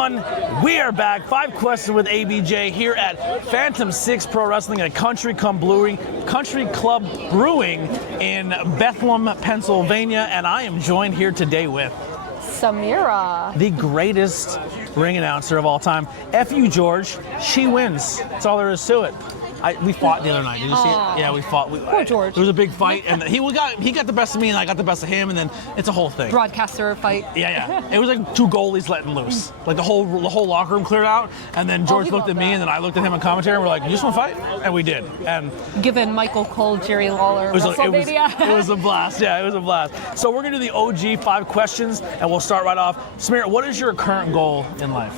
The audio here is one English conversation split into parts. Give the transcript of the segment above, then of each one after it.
We are back. 5 questions with ABJ here at Phantom 6 Pro Wrestling at Country Club Brewing in Bethlehem, Pennsylvania, and I am joined here today with Samira, the greatest ring announcer of all time. F you, George. She wins. That's all there is to it. We fought the other night. Did you see it? Yeah, we fought. Poor George. There was a big fight, and he got the best of me, and I got the best of him, and then it's a whole thing. Broadcaster fight. Yeah. It was like 2 goalies letting loose. Like the whole locker room cleared out, and then George looked at me, and then I looked at him in commentary, and we're like, "You just want to fight?" And we did. And given Michael Cole, Jerry Lawler, it was a blast. Yeah, it was a blast. So we're gonna do the OG 5 questions, and we'll start right off. Samira, what is your current goal in life?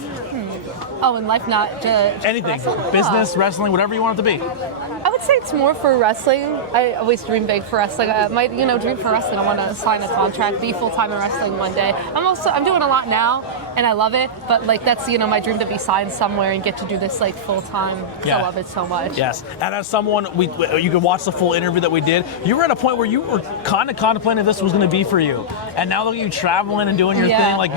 Oh, in life, not just anything, wrestling? business, wrestling, whatever you want it to be. I would say it's more for wrestling. I always dream big for wrestling. My dream for wrestling, I want to sign a contract, be full-time in wrestling one day. I'm doing a lot now, and I love it, but like that's, my dream to be signed somewhere and get to do this like full-time. Yeah. I love it so much. Yes, and as someone, you could watch the full interview that we did, you were at a point where you were kind of contemplating if this was going to be for you. And now look at you traveling and doing your thing, like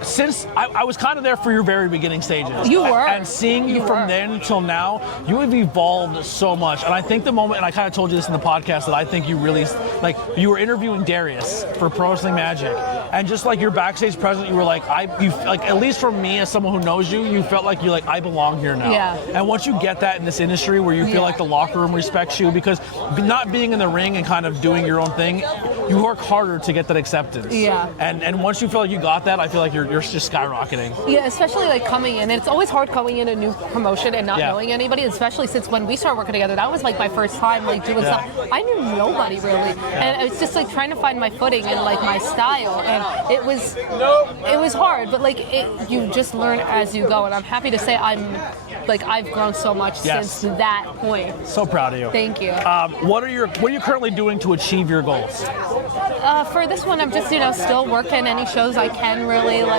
since I was kind of there for your very beginning stages. You were. And seeing you from then until now, you have evolved so much. And I think the moment, and I kind of told you this in the podcast, that I think you really, you were interviewing Darius for Pro Wrestling Magic. And just like your backstage presence, you were like, at least for me as someone who knows you, you felt like I belong here now. Yeah. And once you get that in this industry where you feel like the locker room respects you, because not being in the ring and kind of doing your own thing, you work harder to get that acceptance. Yeah. And once you feel like you got that, I feel like you're just skyrocketing. Yeah, especially like coming in. It's always hard coming in a new promotion and not knowing anybody, especially since when we started working together, that was like my first time like doing stuff. I knew nobody really. And it's just like trying to find my footing and like my style. And it was hard, but like you just learn as you go. And I'm happy to say I've grown so much since that point. So proud of you. Thank you. What are you currently doing to achieve your goals? For this one, I'm just, still working any shows I can, really, like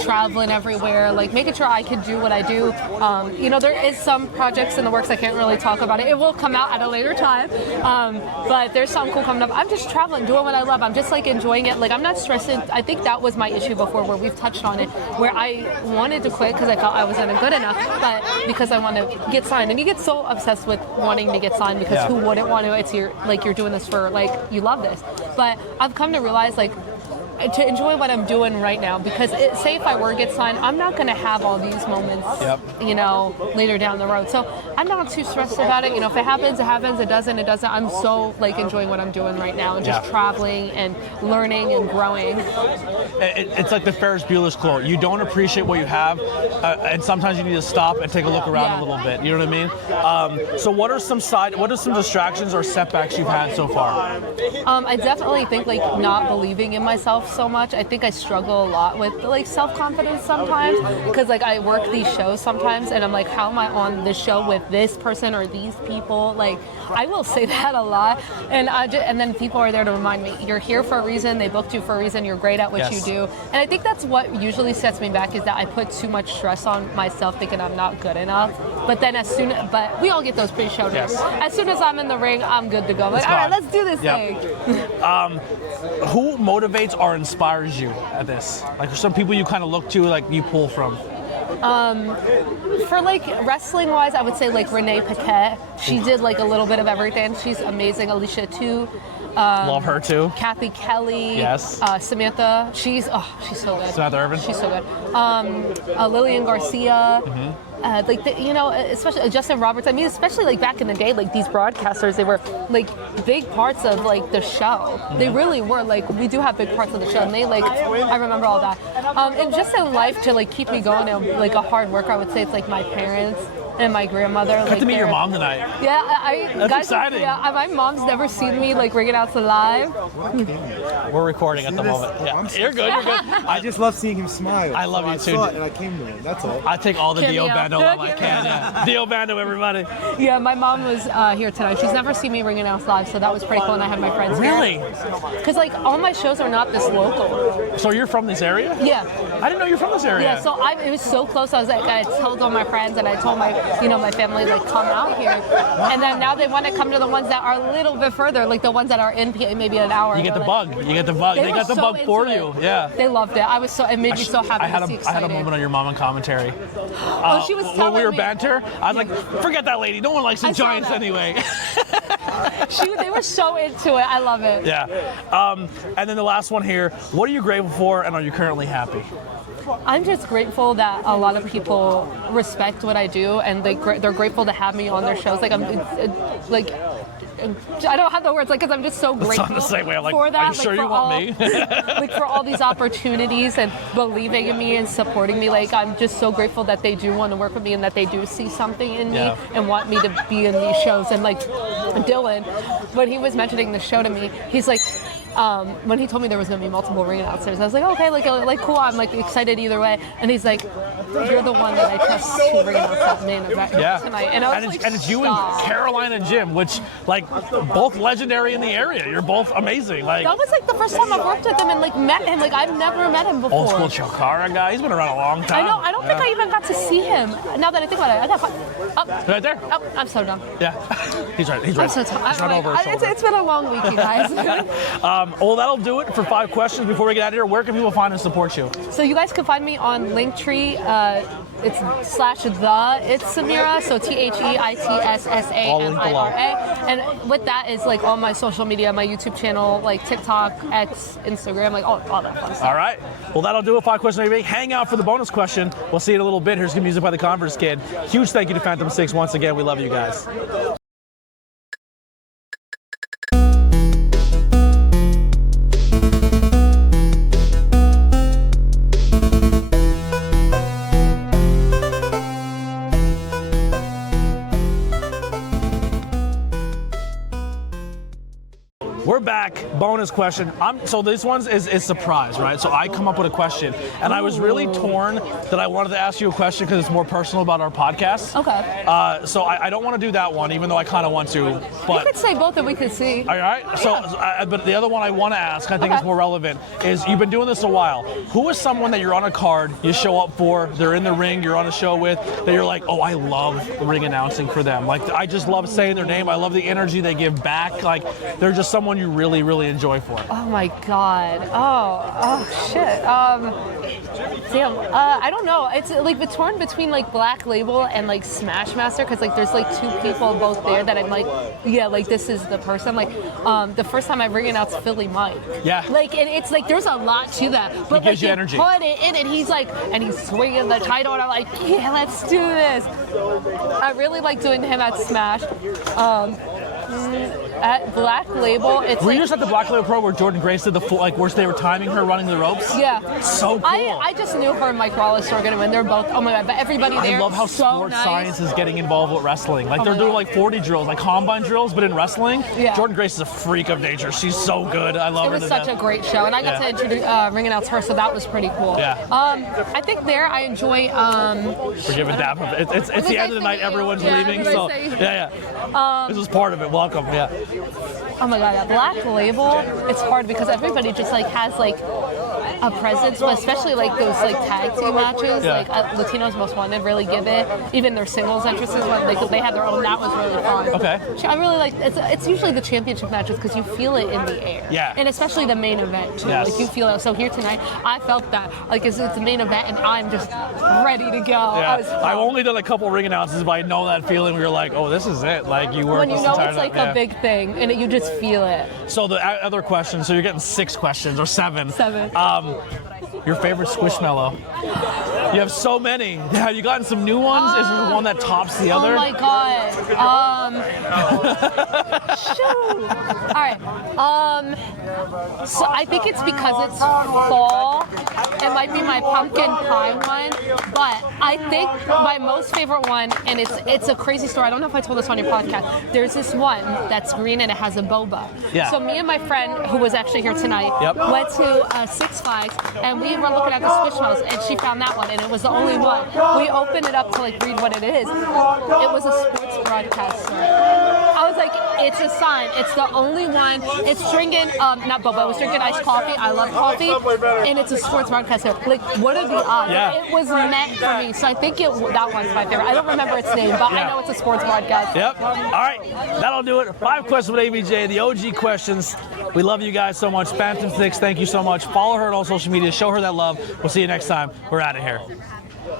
traveling everywhere, like making sure I can do what I do. There is some projects in the works. I can't really talk about it. It will come out at a later time. But there's something cool coming up. I'm just traveling, doing what I love. I'm just like enjoying it. Like I'm not stressing. I think that was my issue before, where we've touched on it, where I wanted to quit because I felt I wasn't good enough, but because I want to get signed. And you get so obsessed with wanting to get signed because who wouldn't want to? It's you're doing this for you love this. But I've come to realize to enjoy what I'm doing right now, because say if I were to get signed, I'm not going to have all these moments, later down the road. So I'm not too stressed about it. If it happens, it happens. It doesn't, it doesn't. I'm so enjoying what I'm doing right now and just traveling and learning and growing. It's like the Ferris Bueller's quote. You don't appreciate what you have, and sometimes you need to stop and take a look around a little bit. You know what I mean? So what are some distractions or setbacks you've had so far? I definitely think not believing in myself so much. I think I struggle a lot with self-confidence sometimes, because I work these shows sometimes and I'm like, how am I on this show with this person or these people? I will say that a lot, and then people are there to remind me, you're here for a reason, they booked you for a reason, you're great at what you do. And I think that's what usually sets me back, is that I put too much stress on myself thinking I'm not good enough. But then but we all get those pre-show nerves. As soon as I'm in the ring, I'm good to go. All right, let's do this thing. Who motivates or inspires you at this? Some people you kind of look to, you pull from? For wrestling wise, I would say Renee Paquette. She did a little bit of everything. She's amazing. Alicia too. Love her too. Kathy Kelly. Yes. Samantha. She's so good. Samantha Irvin. She's so good. Lillian Garcia. Mm-hmm. Especially Justin Roberts. I mean, especially back in the day, these broadcasters, they were big parts of the show. Mm-hmm. They really were. We do have big parts of the show, and they I remember all that. And just in life to keep me going, and a hard worker, I would say it's my parents and my grandmother. Got to meet your mom tonight. Yeah, that's exciting. Yeah, my mom's never seen me ringing out to live. We're recording at the moment. Yeah, you're good. You're good. I just love seeing him smile. I love you too. I saw it and I came to him. That's all. I take all the Dio Bando while I can. Yeah. Dio Bando, everybody. Yeah, my mom was here tonight. She's never seen me ringing out live, so that was pretty cool. And I had my friends. Really? Because all my shows are not this local. So you're from this area? Yeah. I didn't know you're from this area. Yeah. So it was so close. I told all my friends, and I told my my family like come out here, and then now they want to come to the ones that are a little bit further, like the ones that are in PA maybe an hour. You get the like, bug. You get the bug. They got the so bug for into you. it. Yeah. They loved it. It made me so happy. I had to see I had a excited. moment on your mom on commentary. Oh, she was when telling we were me. banter. I was like, forget that lady. No one likes the I saw Giants that. anyway. They were so into it. I love it. Yeah. And then the last one here. What are you grateful for, and are you currently happy? I'm just grateful that a lot of people respect what I do, and they're grateful to have me on their shows. Like I don't have the words, like, because I'm just so grateful It's not the same way. I'm like, for that. are you sure you want me? Like for all these opportunities and believing in me and supporting me. Like I'm just so grateful that they do want to work with me and that they do see something in me and want me to be in these shows. And like Dylan, when he was mentioning the show to me, he's like, when he told me there was going to be multiple ring announcers, I was like, okay, like cool. I'm like excited either way. And he's like, you're the one that I trust to ring announce that main event tonight. And I was and it's you and Caroline and Jim, which like both legendary in the area. You're both amazing. Like that was like the first time I've worked with him and like met him. Like I've never met him before. old school Chokara guy. He's been around a long time. I know. I don't think I even got to see him. Now that I think about it, I got right there. Oh, I'm so dumb. Yeah, he's right. He's right. I'm so tired. He's right over his shoulder. It's been a long week, you guys. Well, that'll do it for 5 questions. Before we get out of here, where can people find and support you? So you guys can find me on Linktree. It's /the. It's Samira. So TheItSsamira. And with that is like all my social media, my YouTube channel, like TikTok, X, Instagram, like all that fun stuff. All right. Well, that'll do it. 5 questions, everybody. Hang out for the bonus question. We'll see you in a little bit. Here's good music by the Converse Kid. Huge thank you to Phantom 6 once again. We love you guys. We're back. Bonus question. So this one is surprise, right? So I come up with a question, and I was really torn that I wanted to ask you a question because it's more personal about our podcast. Okay. So I don't want to do that one, even though I kind of want to. But you could say both, and we could see. all right. So, but the other one I want to ask, I think is more relevant, is you've been doing this a while. Who is someone that you're on a card, you show up for, they're in the ring, you're on a show with, that you're like, oh, I love ring announcing for them. Like, I just love saying their name. I love the energy they give back. Like, they're just someone you really, really enjoy for. Oh my God. Oh shit. Damn. I don't know. It's like it's torn between like Black Label and like Smashmaster because like there's like 2 people both there that I'm like, yeah, like this is the person. Like the first time I ring announced Philly Mike. Yeah. Like and it's like there's a lot to that. But he gives like you energy. Put it in and he's like and he's swinging the title and I'm like, yeah, let's do this. I really like doing him at Smash. At Black Label, it's Were like, you just at the Black Label Pro where Jordan Grace did the full, like, where they were timing her running the ropes? yeah. So cool. I just knew her and Mike Wallace were going to win. They're both, oh my God, but everybody there, I love how so sports nice. science is getting involved with wrestling. Like, they're my doing God. like 40 drills, like combine drills, but in wrestling. Yeah. Jordan Grace is a freak of nature. She's so good. I love It her was to such death. a great show, and I got to introduce, ring announce her, so that was pretty cool. Yeah. I think there I enjoy. Forgive it, Dap. It's the end of the night. Everyone's leaving, so yeah. This is part of it. Welcome. Yeah. Oh my God, at Black Label, it's hard because everybody just like has like a presence, but especially like those like tag team matches, like Latinos Most Wanted really give it. Even their singles entrances when they had their own, that was really fun. Okay. I really like it's usually the championship matches because you feel it in the air. Yeah. And especially the main event too. Yes. Like you feel it. So here tonight, I felt that like it's the main event and I'm just ready to go. Yeah. I've only done a couple ring announces, but I know that feeling where you're like, oh, this is it. Like you work when you this know entire it's like time. a big thing and you just feel it. So the other question, so you're getting 6 questions or 7. 7. Your favorite Squishmallow? You have so many. Have you gotten some new ones? Is there one that tops the other? Oh my God. Shoot. All right. So I think it's because it's fall. It might be my pumpkin pie one, but I think my most favorite one, and it's a crazy story. I don't know if I told this on your podcast. There's this one that's green and it has a boba. Yeah. So me and my friend, who was actually here tonight, went to Six Flags, and we were looking at the Squishmallows, and she found that one, and it was the only one. We opened it up to like read what it is. It was a sports broadcaster. I was like, it's a sign. It's the only one. It's drinking, not boba, I was drinking iced coffee. I love coffee. And it's a sports broadcaster. Like, what are the odds? Yeah. It was meant for me. So I think that one's my favorite. I don't remember its name, but I know it's a sports broadcast. Yep. All right. That'll do it. 5 questions with ABJ, the OG questions. We love you guys so much. Phantom 6, thank you so much. Follow her on all social media. Show her that love. We'll see you next time. We're out of here.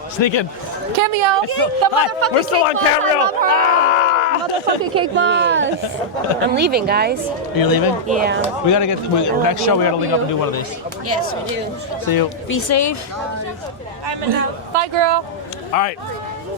Sneak in. Cameo. The motherfucking We're still cake on boss. camera. I love her. Motherfucking cake boss. I'm leaving, guys. Are you leaving? Yeah. We gotta get next show. We gotta link up and do one of these. Yes, we do. See you. Be safe. Bye, girl. All right.